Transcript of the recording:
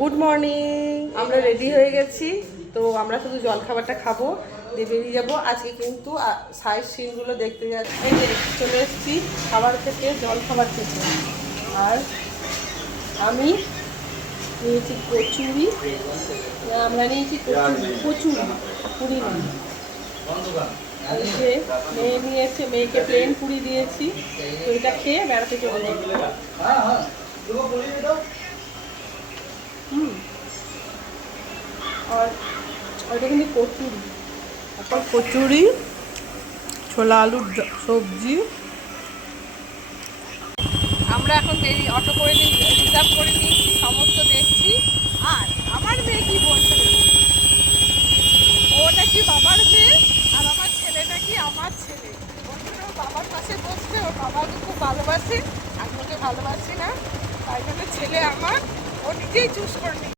Good morning. আমরা ready হয়ে গেছি, তো আমরা শুধু জলখাবারটা খাবো, দিয়ে বেরিয়ে যাবো। আজকে কিন্তু সাইড সিনগুলো দেখতে যাচ্ছি। এই যে চলে এসেছি খাবার থেকে, জলখাবার থেকে। আর আমি নিয়েছি কচুরি, আমরা নিয়েছি কচুরি পুরি নয়। এই যে মেয়ে নিয়েছে, মেয়েকে প্লেন পুরি দিয়েছি, তো এটা খেয়ে বেড়াতে চলে যাবো। আর ওইটা কিন্তু কচুরি, তারপর কচুরি, ছোলা আলুর সবজি। আমরা এখন অটো করে রিজার্ভ করে নিয়েছি, সমস্ত দেখছি। আর আমার মেয়ে কি বলছে, ও নাকি বাবার মেয়ে আর আমার ছেলে নাকি আমার ছেলে। ওর জন্য ওর বাবার পাশে বসবে, ওর বাবাকে খুব ভালোবাসে, আমি ওকে ভালোবাসি না, তাই জন্য ছেলে আমার, ও নিজেই চুজ করে